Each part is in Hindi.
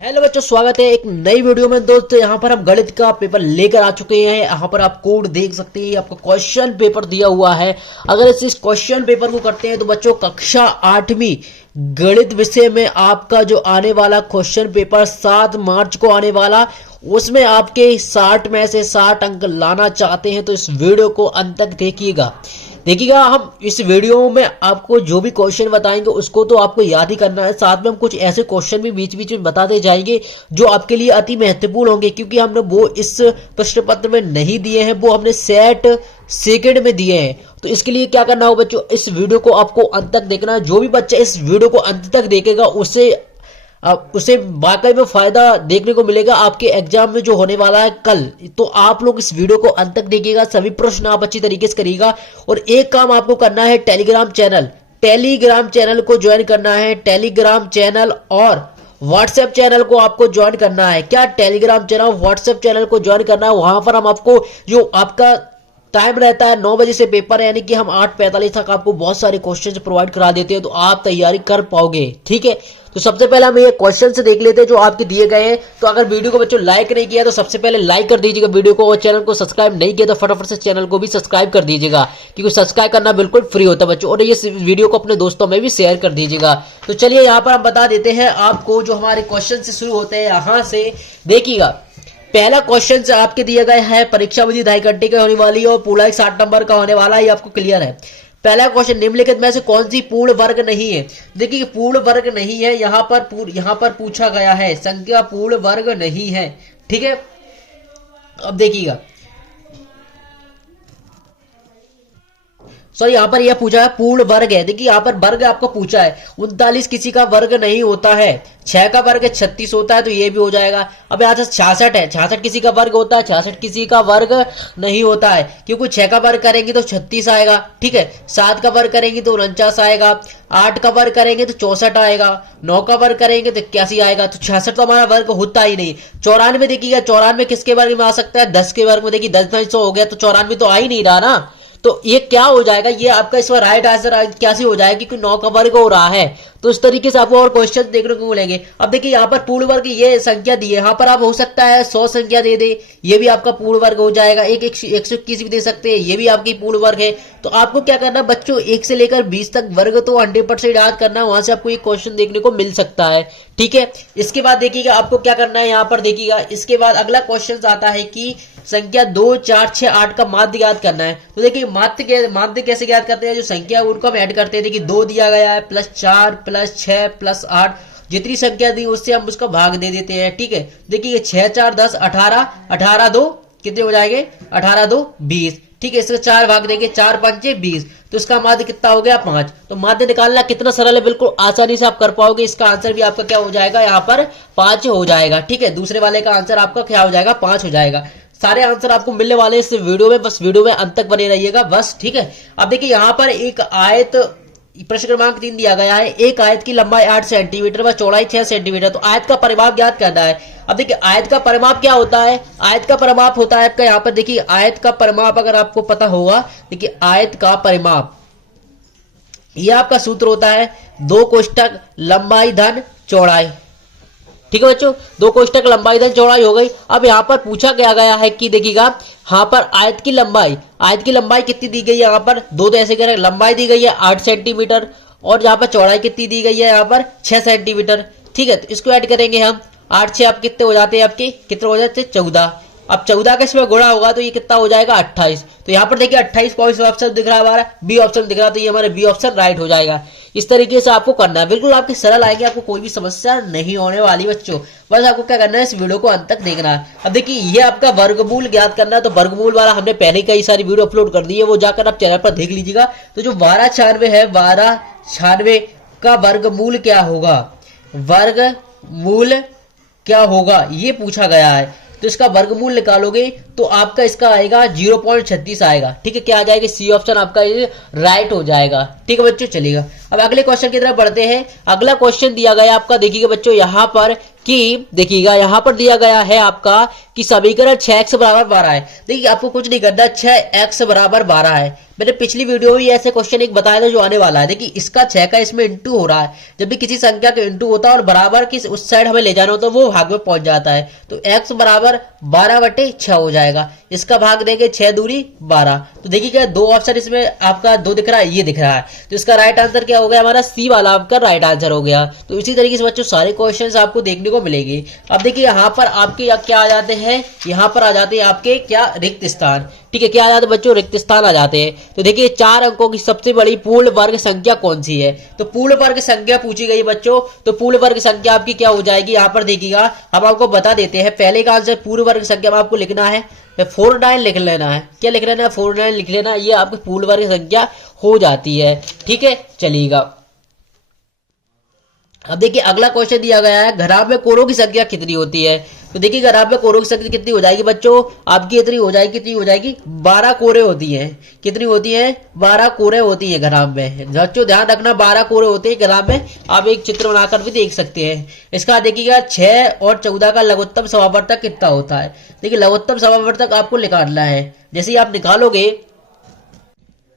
हेलो बच्चों, स्वागत है एक नई वीडियो में। दोस्तों यहाँ पर हम गणित का पेपर लेकर आ चुके हैं। यहाँ पर आप कोड देख सकते हैं, आपको क्वेश्चन पेपर दिया हुआ है। अगर इस क्वेश्चन पेपर को करते हैं तो बच्चों कक्षा 8वीं गणित विषय में आपका जो आने वाला क्वेश्चन पेपर 7 मार्च को आने वाला, उसमें आपके 60 में से 60 अंक लाना चाहते हैं तो इस वीडियो को अंत तक देखिएगा। हम इस वीडियो में आपको जो भी क्वेश्चन बताएंगे उसको तो आपको याद ही करना है, साथ में हम कुछ ऐसे क्वेश्चन भी बीच बीच में बताते जाएंगे जो आपके लिए अति महत्वपूर्ण होंगे, क्योंकि हमने वो इस प्रश्न पत्र में नहीं दिए हैं, वो हमने सेट सेकंड में दिए हैं। तो इसके लिए क्या करना होगा बच्चों, इस वीडियो को आपको अंत तक देखना है। जो भी बच्चा इस वीडियो को अंत तक देखेगा उसे वाकई में फायदा देखने को मिलेगा आपके एग्जाम में जो होने वाला है कल। तो आप लोग इस वीडियो को अंत तक देखिएगा, सभी प्रश्न आप अच्छी तरीके से करिएगा। और एक काम आपको करना है, टेलीग्राम चैनल को ज्वाइन करना है। टेलीग्राम चैनल और व्हाट्सएप चैनल को आपको ज्वाइन करना है। क्या टेलीग्राम चैनल व्हाट्सएप चैनल को ज्वाइन करना है। वहां पर हम आपको जो आपका टाइम रहता है 9 बजे से पेपर है, यानी कि हम 8:45 तक आपको बहुत सारे क्वेश्चन प्रोवाइड करा देते हैं, तो आप तैयारी कर पाओगे। ठीक है, तो सबसे पहले हम ये क्वेश्चन से देख लेते हैं जो आपके दिए गए हैं। तो अगर वीडियो को बच्चों लाइक नहीं किया तो सबसे पहले लाइक कर दीजिएगा वीडियो को, और चैनल को सब्सक्राइब नहीं किया तो फटाफट से चैनल को भी सब्सक्राइब कर दीजिएगा, क्योंकि सब्सक्राइब करना बिल्कुल फ्री होता है बच्चों। और ये वीडियो को अपने दोस्तों में भी शेयर कर दीजिएगा। तो चलिए यहाँ पर हम बता देते हैं आपको जो हमारे क्वेश्चन से शुरू होते हैं। यहाँ से देखिएगा, पहला क्वेश्चन से आपके दिया गया है, परीक्षा विधि 2.5 घंटे की होने वाली है और पूरा 60 नंबर का होने वाला है, ये आपको क्लियर है। पहला क्वेश्चन, निम्नलिखित में से कौन सी पूर्ण वर्ग नहीं है। देखिए पूर्ण वर्ग नहीं है, यहाँ पर पूछा गया है, संख्या पूर्ण वर्ग नहीं है। ठीक है, अब देखिएगा, सॉरी यहाँ पर यह पूछा है पूर्ण वर्ग है। देखिए यहाँ पर वर्ग आपको पूछा है, 39 किसी का वर्ग नहीं होता है, 6 का वर्ग 36 होता है, तो ये भी हो जाएगा। अब यहाँ से 66 है, 66 किसी का वर्ग होता है, 66 किसी का वर्ग नहीं होता है, क्योंकि 6 का वर्ग करेंगे तो 36 आएगा। ठीक है, 7 का वर्ग करेंगे तो 49 आएगा, 8 का वर्ग करेंगे तो 64 आएगा, 9 का वर्ग करेंगे तो 81 आएगा, तो 66 तो हमारा वर्ग होता ही नहीं। 94 देखिएगा, 94 किसके वर्ग में आ सकता है, 10 के वर्ग में। देखिए 10 हो गया तो 94 तो आ ही नहीं रहा ना, तो ये क्या हो जाएगा, ये आपका इसमें राइट आंसर कैसे हो जाएगा, क्योंकि 9 का वर्ग हो रहा है। तो इस तरीके से आपको और क्वेश्चन देखने को मिलेंगे। अब देखिए यहाँ पर पूर्ण वर्ग ये संख्या दी है, यहाँ पर आप हो सकता है 100 संख्या दे दे, ये भी आपका पूर्ण वर्ग हो जाएगा। 121 भी दे सकते हैं, ये भी आपकी पूर्ण वर्ग है। तो आपको क्या करना बच्चों, 1 से लेकर 20 तक वर्ग तो 100% याद करना है, वहां से आपको एक क्वेश्चन देखने को मिल सकता है। ठीक है, इसके बाद देखिएगा आपको क्या करना है, यहाँ पर देखिएगा इसके बाद अगला क्वेश्चन आता है कि संख्या 2, 4, 6, 8 का माध्य याद करना है। तो देखिए माध्य कैसे याद करते हैं, जो संख्या उनको हम ऐड करते हैं। देखिए 2 दिया गया है, +4 +6 +8, जितनी संख्या दी उससे हम उसका भाग दे देते हैं। ठीक है, देखिए 6 4 10 18, 18 2 कितने हो जाएंगे, 18 2 20। ठीक है, इसका 4 भाग देंगे, 4 5 20, तो इसका माध्य कितना हो गया, 5। तो माध्य निकालना कितना सरल है, बिल्कुल आसानी से आप कर पाओगे। इसका आंसर भी आपका क्या हो जाएगा, यहाँ पर 5 हो जाएगा। ठीक है, दूसरे वाले का आंसर आपका क्या हो जाएगा, 5 हो जाएगा। सारे आंसर आपको मिलने वाले इस वीडियो में, बस वीडियो में अंत तक बने रहिएगा बस। ठीक है, अब देखिए यहाँ पर एक आयत, प्रश्न क्रमांक 3 दिया गया है, एक आयत की लंबाई 8 सेंटीमीटर व चौड़ाई 6 सेंटीमीटर, तो आयत का परिमाप ज्ञात करना है। अब देखिए आयत का परिमाप क्या होता है, आयत का परिमाप होता है आपका, यहाँ पर देखिए आयत का परिमाप अगर आपको पता होगा, देखिए आयत का परिमाप यह आपका सूत्र होता है 2 कोष्ठक लंबाई धन चौड़ाई। ठीक है बच्चों, 2 कोष्ठक लंबाई धन चौड़ाई हो गई। अब यहाँ पर पूछा गया है कि देखिएगा यहाँ पर आयत की लंबाई कितनी दी गई है, यहाँ पर 2 तो ऐसे कह रहे हैं, लंबाई दी गई है 8 सेंटीमीटर, और यहाँ पर चौड़ाई कितनी दी गई है, यहाँ पर 6 सेंटीमीटर। ठीक है, तो इसको ऐड करेंगे हम, 8 6 आप कितने हो जाते हैं, आपके कितने हो जाते हैं, 14। अब 14 का इसमें गुणा होगा तो ये कितना हो जाएगा, 28। तो यहाँ पर देखिए 28 कौन ऑप्शन दिख रहा है, हमारा बी ऑप्शन दिख रहा है, तो ये हमारा बी ऑप्शन राइट हो जाएगा। इस तरीके से आपको करना है, बिल्कुल आपके सरल आएंगे, आपको कोई भी समस्या नहीं होने वाली बच्चों। बस आपको क्या करना है, इस वीडियो को अंत तक देखना है। अब देखिए ये आपका वर्गमूल ज्ञात करना है, तो वर्गमूल वाला हमने पहले कई सारी वीडियो अपलोड कर दी है, वो जाकर आप चैनल पर देख लीजिएगा। तो जो 1296 है, 1296 का वर्गमूल क्या होगा, वर्गमूल क्या होगा ये पूछा गया है। तो इसका वर्गमूल निकालोगे तो आपका इसका आएगा 0.36 आएगा। ठीक है, क्या आ जाएगा, सी ऑप्शन आपका ये राइट हो जाएगा। ठीक है बच्चों, चलिएगा अब अगले क्वेश्चन की तरफ बढ़ते हैं। अगला क्वेश्चन दिया गया आपका, देखिएगा बच्चों यहाँ पर कि देखिएगा यहाँ पर दिया गया है आपका कि कि समीकरण 6x बराबर 12 है। देखिए आपको कुछ नहीं करना, 6x बराबर 12 है। मैंने पिछली वीडियो में ऐसे क्वेश्चन एक बताया था जो आने वाला है। देखिए इसका 6 का इसमें इंटू हो रहा है। जब भी किसी संख्या के इंटू होता है और बराबर की उस साइड हमें ले जाना होता है, वो भाग में पहुंच जाता है। तो x बराबर 12/6 हो जाएगा। इसका भाग देंगे 6 दूनी 12। तो देखिए दो ऑप्शन इसमें आपका दो दिख रहा है, ये दिख रहा है। तो इसका राइट आंसर क्या हो गया, हमारा सी वाला आपका राइट आंसर हो गया। तो इसी तरीके से बच्चों सारे क्वेश्चंस आपको देखने को मिलेंगे। अब देखिए यहाँ पर आपके क्या आ जाते हैं, यहाँ पर आ जाते हैं आपके क्या रिक्त स्थान। ठीक है, क्या आ जाते हैं बच्चों, रिक्त स्थान आ जाते हैं। तो देखिए 4 अंकों की सबसे बड़ी पूर्ण वर्ग संख्या कौन सी है। तो पूर्ण वर्ग संख्या पूछी गई बच्चों। तो पूर्ण वर्ग संख्या आपकी क्या हो जाएगी, यहाँ पर देखिएगा हम आपको बता देते हैं। पहले का आंसर पूर्ण वर्ग संख्या में आपको लिखना है 49 लिख लेना है। क्या लिख लेना है, 49 लिख लेना। ये आपकी पूर्ण वर्ग संख्या हो जाती है। ठीक है, चलिएगा। अब देखिए अगला क्वेश्चन दिया गया है, घराब में कोरों की संख्या कितनी होती है। तो देखिए घराब में कोरों की संख्या कितनी हो जाएगी बच्चों, आपकी इतनी हो जाएगी, कितनी हो जाएगी, 12 कोरे होती हैं। कितनी होती हैं, 12 कोरे होती हैं घराब में। बच्चों ध्यान रखना 12 कोरे होते हैं घराब में। आप एक चित्र बनाकर भी देख सकते हैं। इसका देखिएगा 6 और 14 का लघुत्तम समावर्तक कितना होता है। देखिए लघुत्तम समावर्तक आपको निकालना है। जैसे ही आप निकालोगे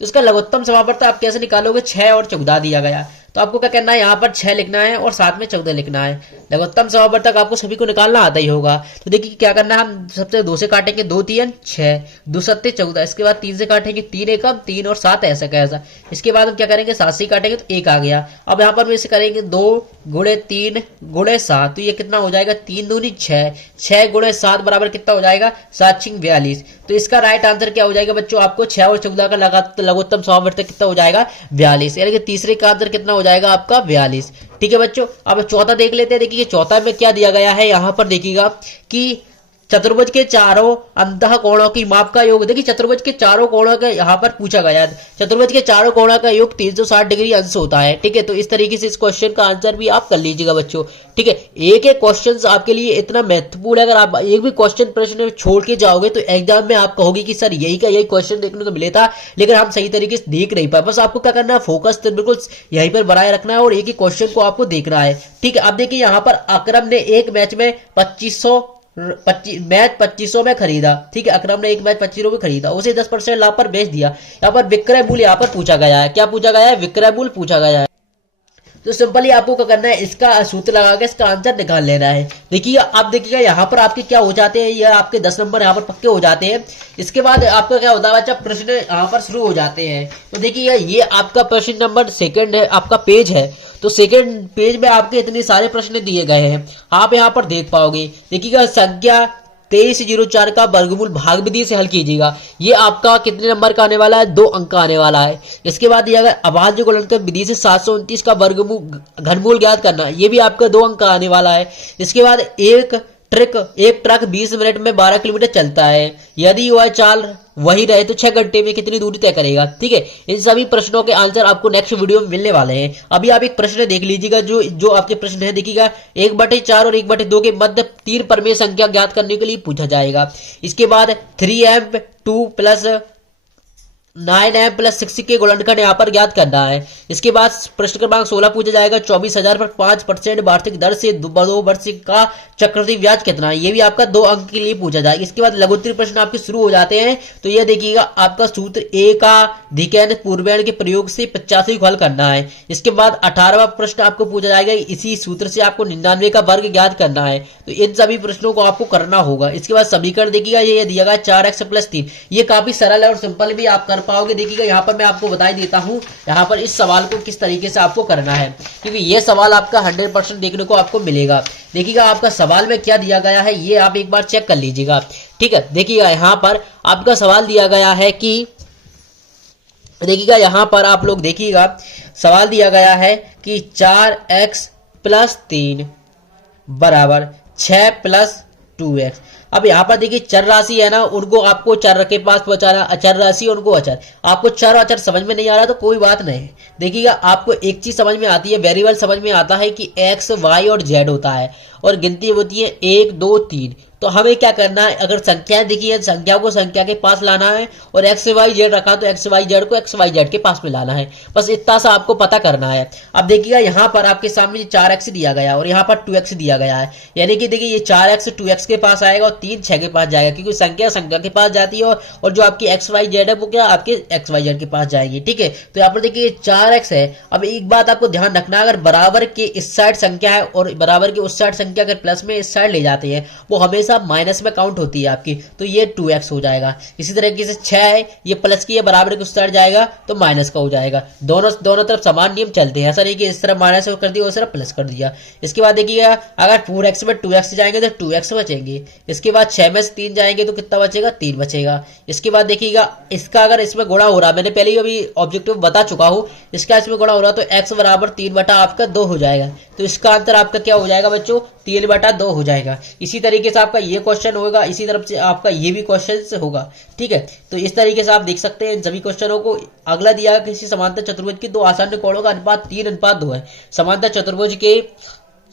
तो इसका लघुत्तम समावर्तक आप कैसे निकालोगे, 6 और 14 दिया गया। तो आपको क्या करना है, यहाँ पर 6 लिखना है और साथ में 14 लिखना है। लघुत्तम समावर्तक आपको सभी को निकालना आता ही होगा। तो देखिए क्या करना है, हम सबसे 2 से काटेंगे, 2 3 6, 2 7 14। इसके बाद 3 से काटेंगे, 3 एकम 3 और 7 ऐसा कैसा। इसके बाद हम क्या करेंगे, 7 से काटेंगे तो 1 आ गया। अब यहाँ पर इसे करेंगे 2 गुणे 3 गुणे 7। तो ये कितना हो जाएगा, 3 दूनी 6, 6 गुणे 7 बराबर कितना हो जाएगा, 7 6 42। तो इसका राइट आंसर क्या हो जाएगा बच्चों, आपको 6 और 14 का लघुत्तम समावर्तक कितना हो जाएगा, 42। यानी कि तीसरे का आंसर कितना हो जाएगा आपका, 42। ठीक है बच्चों, अब चौथा देख लेते हैं। देखिए चौथा में क्या दिया गया है, यहाँ पर देखिएगा कि चतुर्भुज के चारों अंतः कोणों की माप का योग। देखिए चतुर्भुज के चारों कोणों का यहाँ पर पूछा गया है। चतुर्भुज के चारों कोणों का योग 360 डिग्री अंश होता है। ठीक है, तो इस तरीके से इस क्वेश्चन का आंसर भी आप कर लीजिएगा बच्चों। ठीक है, एक एक क्वेश्चन आपके लिए इतना महत्वपूर्ण है। अगर आप एक भी क्वेश्चन प्रश्न छोड़ के जाओगे तो एग्जाम में आप कहोगे कि सर यही का यही क्वेश्चन देखने को मिले था, लेकिन हम सही तरीके से देख नहीं पाए। बस आपको क्या करना है, फोकस तो बिल्कुल यहीं पर बनाए रखना है और एक ही क्वेश्चन को आपको देखना है। ठीक है, अब देखिए यहाँ पर अकरम ने एक मैच में 2500 में खरीदा। ठीक है, अकरम ने एक मैच 2500 में खरीदा, उसे 10% लाभ पर बेच दिया। यहाँ पर विक्रय मूल्य यहाँ पर पूछा गया है। क्या पूछा गया है, विक्रय मूल्य पूछा गया है। तो सिंपली आपको क्या करना है, इसका सूत्र लगा के इसका आंसर निकाल लेना है। देखिए आप देखिएगा यहाँ पर आपके क्या हो जाते हैं, ये आपके 10 नंबर यहाँ पर पक्के हो जाते हैं। इसके बाद आपका क्या होता है बच्चा, प्रश्न यहाँ पर शुरू हो जाते हैं। तो देखिए ये आपका प्रश्न नंबर 2 है, आपका पेज है। तो 2 पेज में आपके इतने सारे प्रश्न दिए गए हैं, आप यहाँ पर देख पाओगे। देखिएगा संख्या 2304 का वर्गमूल भाग विधि से हल कीजिएगा। ये आपका कितने नंबर का आने वाला है, 2 अंक का आने वाला है। इसके बाद ये अगर अभाज्य गुणनखंड विधि से 729 का वर्गमूल घनमूल ज्ञात करना, ये भी आपका 2 अंक का आने वाला है। इसके बाद एक ट्रक 20 मिनट में 12 किलोमीटर चलता है, यदि वह चाल वही रहे तो 6 घंटे में कितनी दूरी तय करेगा। ठीक है, इन सभी प्रश्नों के आंसर आपको नेक्स्ट वीडियो में मिलने वाले हैं। अभी आप एक प्रश्न देख लीजिएगा, जो आपके प्रश्न है। देखिएगा 1/4 और 1/2 के मध्य 3 परमेय संख्या ज्ञात करने के लिए पूछा जाएगा। इसके बाद 3m2 प्लस 9m प्लस 6 के गुणनखंड यहाँ पर ज्ञात करना है। इसके बाद प्रश्न क्रमांक 16 पूछा जाएगा, 24,000 पर 5% वार्षिक दर से 2 वर्ष का चक्रवृद्धि ब्याज कितना है। ये भी आपका 2 अंक के लिए पूछा जाएगा। इसके बाद लघुत्तरी प्रश्न आपके शुरू हो जाते हैं। तो ये देखिएगा आपका सूत्र ए का धिकैन पूर्वैन के प्रयोग से 85 को हल करना है। इसके बाद 18वां प्रश्न आपको पूछा जाएगा, इसी सूत्र से आपको 99 का वर्ग ज्ञात करना है। तो इन सभी प्रश्नों को आपको करना होगा। इसके बाद समीकरण देखिएगा, ये दिया गया 4x + 3। ये काफी सरल है और सिंपल भी आप कर पाओगे। देखिएगा यहाँ पर मैं आपको बता ही देता हूँ यहाँ पर इस सवाल को किस तरीके से आपको करना है, क्योंकि ये सवाल आपका 100% देखने को आपको मिलेगा। देखिएगा आपका सवाल में क्या दिया गया है, ये आप एक बार चेक कर लीजिएगा। ठीक है, देखिएगा यहाँ पर आपका सवाल दिया गया है कि, देखिएगा यहाँ पर आप लोग देखिएगा सवाल दिया गया है कि 4x + 3 बराबर 6 + 2x। अब यहाँ पर देखिए चर राशि है ना, उनको आपको चर के पास पहुंचाना, अचर राशि उनको अचर। आपको चर अचर समझ में नहीं आ रहा तो कोई बात नहीं। देखिएगा आपको एक चीज समझ में आती है, वेरिएबल समझ में आता है कि x, y और z होता है, और गिनती होती है 1 2 3। तो हमें क्या करना है, अगर संख्याएं दिखी है संख्या को संख्या के पास लाना है, और एक्स वाई जेड रखा तो एक्स वाई जेड को एक्स वाई जेड के पास में लाना है। बस इतना सा आपको पता करना है। अब देखिएगा यहाँ पर आपके सामने 4x दिया गया और यहाँ पर 2x दिया गया है, यानी कि देखिए ये 4x 2x के पास आएगा और 3 6 के पास जाएगा, क्योंकि संख्या संख्या के पास जाती है और जो आपकी एक्स वाई जेड है वो क्या आपके एक्स वाई जेड के पास जाएगी। ठीक है, तो यहाँ पर देखिए 4x है। अब एक बात आपको ध्यान रखना, अगर बराबर के इस साइड संख्या है और बराबर के उस साइड संख्या अगर प्लस में इस साइड ले जाते हैं वो हमेशा माइनस में काउंट होती है आपकी, तो ये 2x हो जाएगा। इसी तरीके से 6 है, ये प्लस की है बराबर के उस साइड जाएगा तो माइनस का हो जाएगा। दोनों तरफ समान नियम चलते हैं, ऐसा नहीं कि इस तरफ माइनस कर दिया उस तरफ प्लस कर दिया। इसके बाद देखिएगा अगर 4x में 2x जाएंगे तो 2x बचेंगे। इसके बाद 6 में से 3 जाएंगे तो कितना बचेगा, 3 बचेगा। इसके बाद देखिएगा इसका अगर इसमें गुणा हो रहा, मैंने पहले ही अभी ऑब्जेक्टिव बता चुका हूं, इसका इसमें गुणा हो रहा तो x बराबर 3 आपका 2 हो जाएगा। तो इसका आंसर आपका क्या हो जाएगा बच्चों, 3/2 हो जाएगा। इसी तरीके से आपका ये क्वेश्चन होगा, इसी तरफ से आपका ये भी क्वेश्चन से होगा। ठीक है, तो इस तरीके से आप देख सकते हैं इन सभी क्वेश्चनों को। अगला दिया किसी समांतर चतुर्भुज की 2 आसान कोणों का अनुपात 3:2 है। समांतर चतुर्भुज के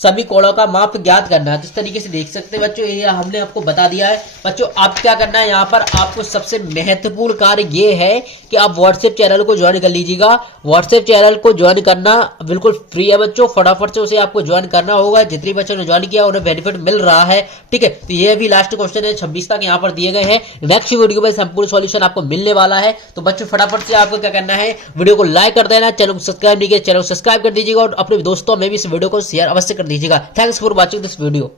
सभी कोणों का माप ज्ञात करना है। तो इस तरीके से देख सकते हैं बच्चों, ये हमने आपको बता दिया है। बच्चों आप क्या करना है, यहाँ पर आपको सबसे महत्वपूर्ण कार्य ये है कि आप व्हाट्सएप चैनल को ज्वाइन कर लीजिएगा। व्हाट्सएप चैनल को ज्वाइन करना बिल्कुल फ्री है बच्चों, फटाफट से उसे आपको ज्वाइन करना होगा। जितने बच्चों ने ज्वाइन किया उन्हें बेनिफिट मिल रहा है। ठीक है, तो ये भी लास्ट क्वेश्चन है, 26 तक यहाँ पर दिए गए हैं। नेक्स्ट वीडियो में संपूर्ण सॉल्यूशन आपको मिलने वाला है। तो बच्चों फटाफट से आपको क्या करना है, वीडियो को लाइक कर देना, चैनल को सब्सक्राइब नहीं किया चैनल को सब्सक्राइब कर दीजिएगा और अपने दोस्तों में भी इस वीडियो को शेयर अवश्य कर दीजिएगा। Thanks for watching this video.